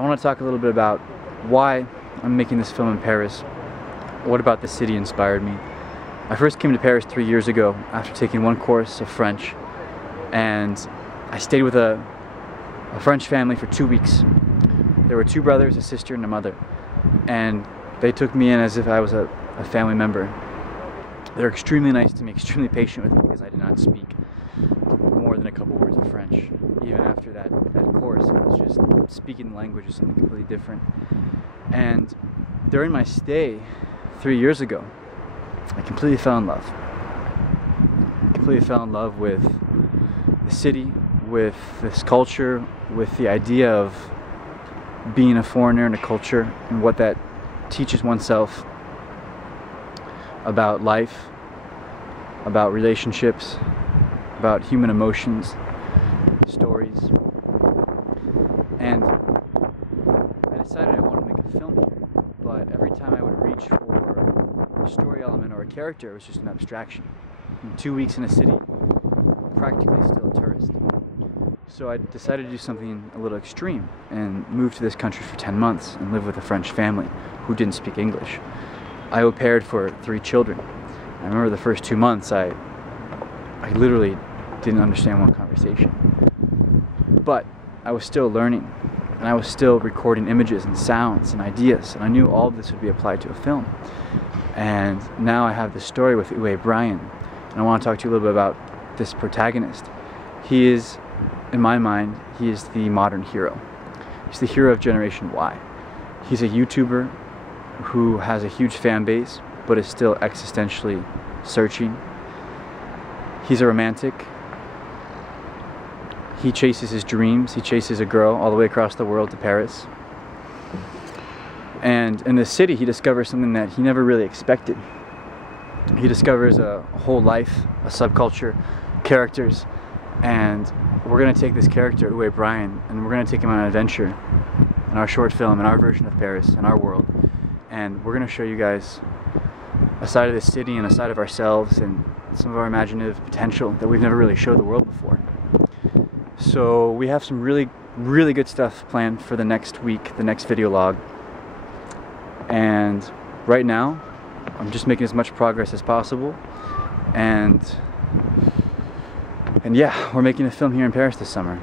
I want to talk a little bit about why I'm making this film in Paris. What about the city inspired me? I first came to Paris 3 years ago after taking one course of French, and I stayed with a French family for 2 weeks. There were 2 brothers, a sister, and a mother, and they took me in as if I was a family member. They're extremely nice to me, extremely patient with me because I did not speak more than a couple words of French. Even after that course, it was just speaking the language is something completely different. And during my stay 3 years ago, I completely fell in love. Completely fell in love with the city, with this culture, with the idea of being a foreigner in a culture and what that teaches oneself about life, about relationships, about human emotions, stories. And I decided I wanted to make a film here, but every time I would reach for a story element or a character, it was just an abstraction. In 2 weeks in a city, practically still a tourist. So I decided to do something a little extreme and move to this country for 10 months and live with a French family who didn't speak English. I au paired for 3 children. I remember the first 2 months I literally didn't understand one conversation. But I was still learning, and I was still recording images and sounds and ideas, and I knew all of this would be applied to a film. And now I have this story with Uwe Brian, and I want to talk to you a little bit about this protagonist. He is, in my mind, he is the modern hero. He's the hero of Generation Y. He's a YouTuber who has a huge fan base, but is still existentially searching. He's a romantic. He chases his dreams. He chases a girl all the way across the world to Paris. And in this city, he discovers something that he never really expected. He discovers a whole life, a subculture, characters, and we're going to take this character, Uwe Brian, and we're going to take him on an adventure in our short film, in our version of Paris, in our world. And we're going to show you guys a side of the city and a side of ourselves and some of our imaginative potential that we've never really showed the world before. So we have some really good stuff planned for the next week, the next video log. And right now, I'm just making as much progress as possible. And yeah, we're making a film here in Paris this summer.